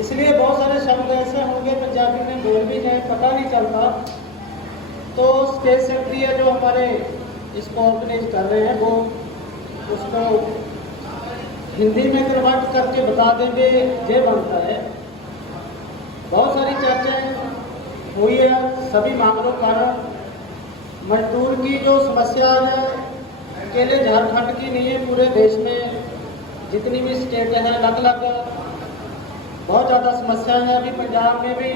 इसलिए बहुत सारे शब्द ऐसे होंगे पंजाबी में बोल भी जाए पता नहीं चलता। तो स्टेट सेक्रेटरी है जो हमारे इसको ऑर्गेनाइज कर रहे हैं, वो उसको हिंदी में कन्वर्ट करके बता देंगे, ये बनता है। बहुत सारी चर्चाएं हुई है सभी मामलों पर। मजदूर की जो समस्या है अकेले झारखंड की नहीं है, पूरे देश में जितनी भी स्टेट है अलग अलग बहुत ज़्यादा समस्या है। अभी पंजाब में भी,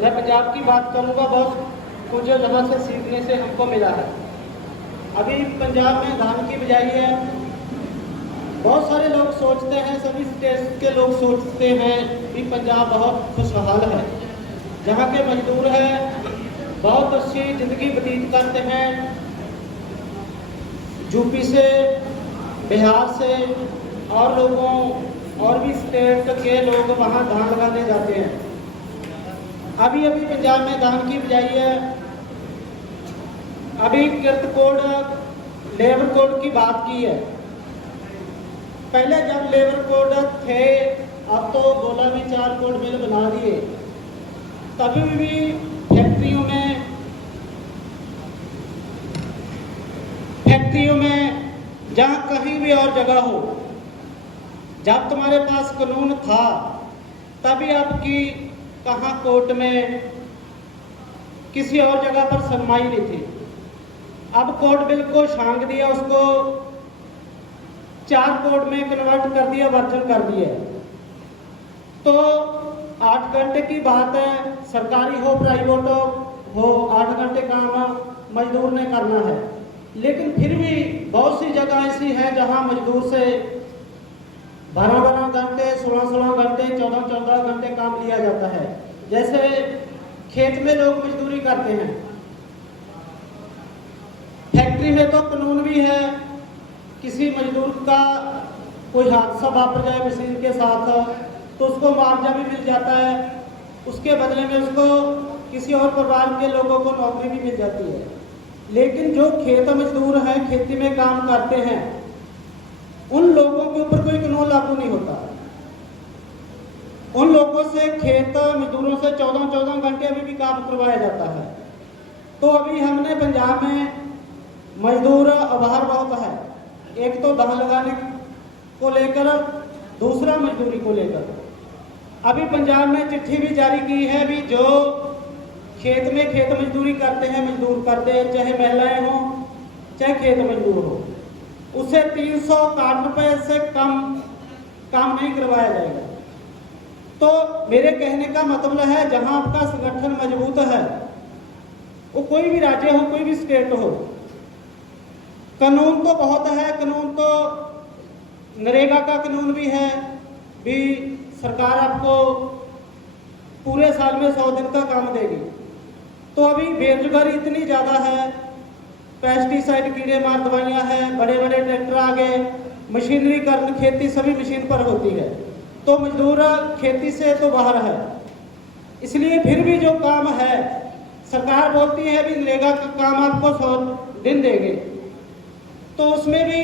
मैं पंजाब की बात करूँगा, बहुत कुछ जहाँ से सीखने से हमको मिला है। अभी पंजाब में धान की बिजाई है। बहुत सारे लोग सोचते हैं, सभी स्टेट के लोग सोचते हैं कि पंजाब बहुत खुशहाल है, जहाँ के मजदूर हैं बहुत अच्छी ज़िंदगी व्यतीत करते हैं। यूपी से, बिहार से और लोगों और भी स्टेट के लोग वहाँ धान लगाने जाते हैं। अभी अभी पंजाब में धान की बिजाई है। अभी किरत कोड, लेबर कोड की बात की है। पहले जब लेबर कोड थे, अब तो बोला भी 4 कोड बिल बना दिए, तभी भी फैक्ट्रियों में जहाँ कहीं भी और जगह हो, जब तुम्हारे पास कानून था तभी आपकी कहाँ कोर्ट में किसी और जगह पर सुनवाई नहीं थी। अब कोर्ट बिल को छांग दिया, उसको 4 कोड में कन्वर्ट कर दिया, वर्जन कर दिया। तो 8 घंटे की बात है, सरकारी हो प्राइवेट हो, 8 घंटे काम मजदूर ने करना है। लेकिन फिर भी बहुत सी जगह ऐसी है जहां मजदूर से 12-12 घंटे, 16-16 घंटे, 14-14 घंटे काम लिया जाता है। जैसे खेत में लोग मजदूरी करते हैं, फैक्ट्री में तो कानून भी है, किसी मजदूर का कोई हादसा वापर जाए मशीन के साथ तो उसको मुआवजा भी मिल जाता है, उसके बदले में उसको किसी और परिवार के लोगों को नौकरी भी मिल जाती है। लेकिन जो खेत मजदूर हैं, खेती में काम करते हैं, उन लोगों के ऊपर कोई कानून लागू नहीं होता। उन लोगों से, खेत मजदूरों से 14-14 घंटे अभी भी काम करवाया जाता है। तो अभी हमने पंजाब में मजदूर अभाव बहुत है, एक तो धान लगाने को लेकर, दूसरा मजदूरी को लेकर। अभी पंजाब में चिट्ठी भी जारी की है, भी जो खेत में खेत मजदूरी करते हैं, मजदूर करते हैं, चाहे महिलाएं हों चाहे खेत मजदूर हो, उसे 361 रुपये से कम काम नहीं करवाया जाएगा। तो मेरे कहने का मतलब है, जहां आपका संगठन मजबूत है, वो कोई भी राज्य हो, कोई भी स्टेट हो, कानून तो बहुत है। कानून तो नरेगा का कानून भी है, भी सरकार आपको पूरे साल में 100 दिन का काम देगी। तो अभी बेरोजगारी इतनी ज़्यादा है, पेस्टिसाइड, कीड़े मार दवाइयाँ हैं, बड़े बड़े ट्रैक्टर आ गए, मशीनरीकरण, खेती सभी मशीन पर होती है, तो मजदूर खेती से तो बाहर है। इसलिए फिर भी जो काम है, सरकार बोलती है भी नरेगा का काम आपको 100 दिन देंगे, तो उसमें भी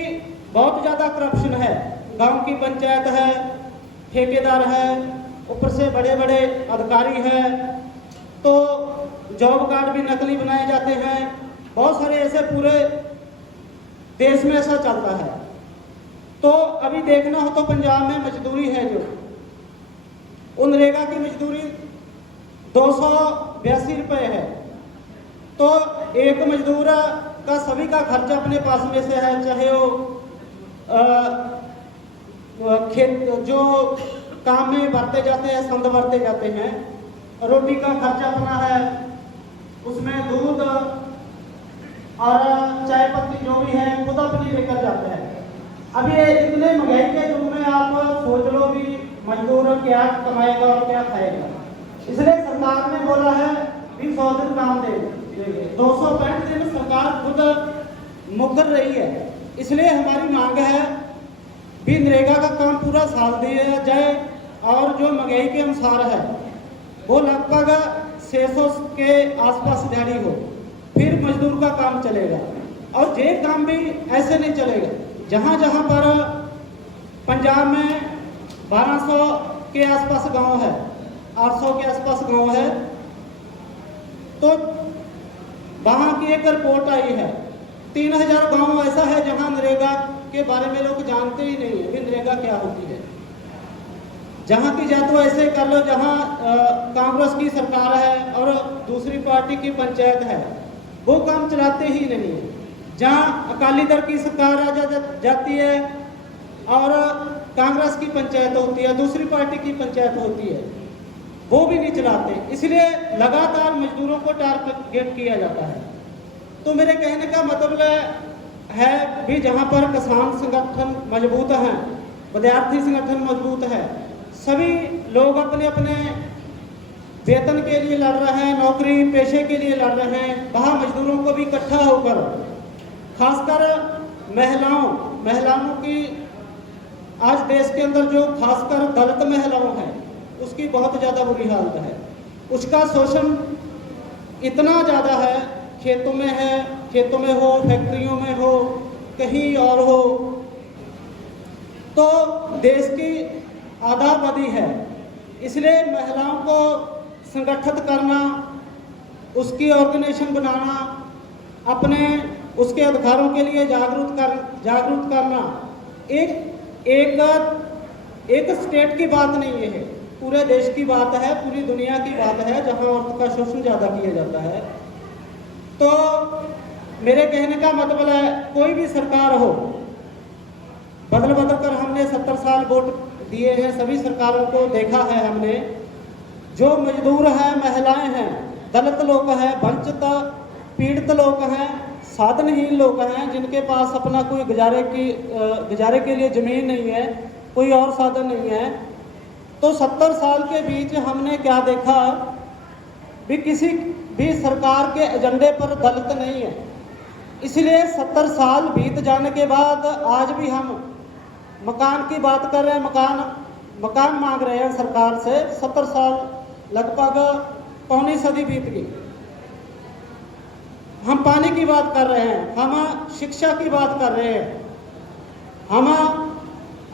बहुत ज़्यादा करप्शन है। गांव की पंचायत है, ठेकेदार है, ऊपर से बड़े बड़े अधिकारी हैं, तो जॉब कार्ड भी नकली बनाए जाते हैं। बहुत सारे ऐसे पूरे देश में ऐसा चलता है। तो अभी देखना हो तो पंजाब में मजदूरी है जो, उन नरेगा की मजदूरी 282 रुपये है। तो एक मजदूर का सभी का खर्चा अपने पास में से है, चाहे वो खेत जो काम में बरते जाते हैं, संद बरते जाते हैं, रोटी का खर्चा अपना है, उसमें दूध और चाय पत्ती जो भी है खुद अपनी लेकर जाते हैं। अब ये इतने महंगाई के युग में आप सोच लो भी मजदूर क्या कमाएगा और क्या खाएगा। इसलिए सरकार ने बोला है कि 100 दिन काम देंगे, 265 दिन सरकार खुद मुकर रही है। इसलिए हमारी मांग है भी नरेगा का काम पूरा साल दिया जाए, और जो महंगाई के अनुसार है वो लगभग 600 के आसपास दिहाड़ी हो, फिर मजदूर का काम चलेगा। और ये काम भी ऐसे नहीं चलेगा, जहाँ जहाँ पर पंजाब में 1200 के आसपास गांव है, 800 के आसपास गांव है। तो वहाँ की एक रिपोर्ट आई है, 3000 गांव ऐसा है जहां नरेगा के बारे में लोग जानते ही नहीं है कि नरेगा क्या होती है। जहां की जा तो ऐसे कर लो जहां कांग्रेस की सरकार है और दूसरी पार्टी की पंचायत है, वो काम चलाते ही नहीं है। जहां अकाली दल की सरकार आ जाती है और कांग्रेस की पंचायत होती है, दूसरी पार्टी की पंचायत होती है, वो भी नहीं चलाते। इसलिए लगातार मजदूरों को टारगेट किया जाता है। तो मेरे कहने का मतलब है भी जहां पर किसान संगठन मजबूत हैं, विद्यार्थी संगठन मजबूत है, सभी लोग अपने अपने वेतन के लिए लड़ रहे हैं, नौकरी पेशे के लिए लड़ रहे हैं, वहाँ मजदूरों को भी इकट्ठा होकर, खासकर महिलाओं की आज देश के अंदर जो खासकर दलित महिलाओं हैं उसकी बहुत ज़्यादा बुरी हालत है। उसका शोषण इतना ज़्यादा है, खेतों में हो, फैक्ट्रियों में हो, कहीं और हो, तो देश की आधाबादी है। इसलिए महिलाओं को संगठित करना, उसकी ऑर्गेनाइजेशन बनाना, अपने उसके अधिकारों के लिए जागरूक करना एक स्टेट की बात नहीं है, पूरे देश की बात है, पूरी दुनिया की बात है जहां औरत का शोषण ज़्यादा किया जाता है। तो मेरे कहने का मतलब है कोई भी सरकार हो, बदल कर हमने 70 साल वोट दिए हैं, सभी सरकारों को देखा है हमने। जो मजदूर हैं, महिलाएं हैं, दलित लोग हैं, वंचित पीड़ित लोग हैं, साधनहीन लोग हैं, जिनके पास अपना कोई गुजारे के लिए ज़मीन नहीं है, कोई और साधन नहीं है। तो 70 साल के बीच हमने क्या देखा भी किसी भी सरकार के एजेंडे पर दलित नहीं है। इसलिए 70 साल बीत जाने के बाद आज भी हम मकान की बात कर रहे हैं, मकान मांग रहे हैं सरकार से। 70 साल लगभग पौनी सदी बीत गई। हम पानी की बात कर रहे हैं, हम शिक्षा की बात कर रहे हैं, हम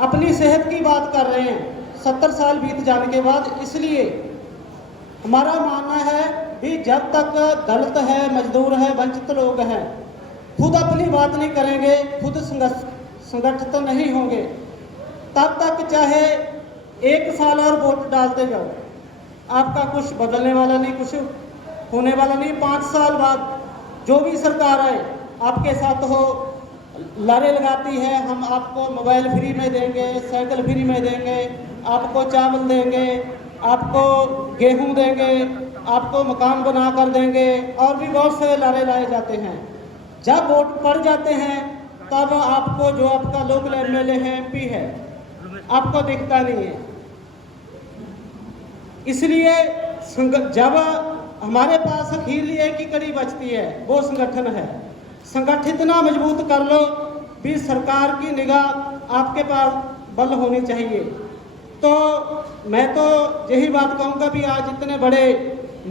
अपनी सेहत की बात कर रहे हैं 70 साल बीत जाने के बाद। इसलिए हमारा मानना है भी जब तक दलित है, मजदूर है, वंचित लोग हैं, खुद अपनी बात नहीं करेंगे, खुद संगठित नहीं होंगे, तब तक चाहे 1 साल और वोट डालते जाओ, आपका कुछ बदलने वाला नहीं, कुछ होने वाला नहीं। 5 साल बाद जो भी सरकार आए आपके साथ हो, लारे लगाती है, हम आपको मोबाइल फ्री में देंगे, साइकिल फ्री में देंगे, आपको चावल देंगे, आपको गेहूं देंगे, आपको मकान बना कर देंगे, और भी बहुत से लारे लाए जाते हैं। जब वोट पड़ जाते हैं तब आपको जो आपका लोकल एमएलए है, एमपी है, आपको दिखता नहीं है। इसलिए जब हमारे पास अखीरली एक ही कड़ी बचती है, वो संगठन है। संगठित ना मजबूत कर लो भी सरकार की निगाह आपके पास बल होनी चाहिए। तो मैं तो यही बात कहूँगा भी आज इतने बड़े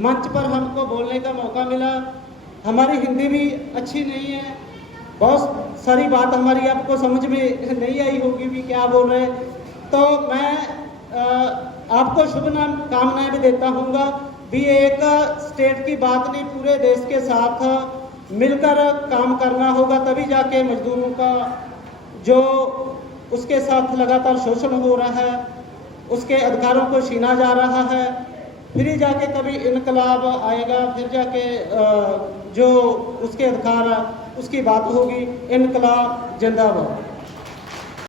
मंच पर हमको बोलने का मौका मिला। हमारी हिंदी भी अच्छी नहीं है, बहुत सारी बात हमारी आपको समझ में नहीं आई होगी भी क्या बोल रहे। तो मैं आपको शुभकामनाएं भी देता हूँगा भी एक स्टेट की बात नहीं, पूरे देश के साथ मिलकर काम करना होगा, तभी जाके मजदूरों का जो उसके साथ लगातार शोषण हो रहा है, उसके अधिकारों को छीना जा रहा है, फिर जाके कभी इनकलाब आएगा, फिर जाके जो उसके अधिकार उसकी बात होगी। इनकलाब जिंदाबाद।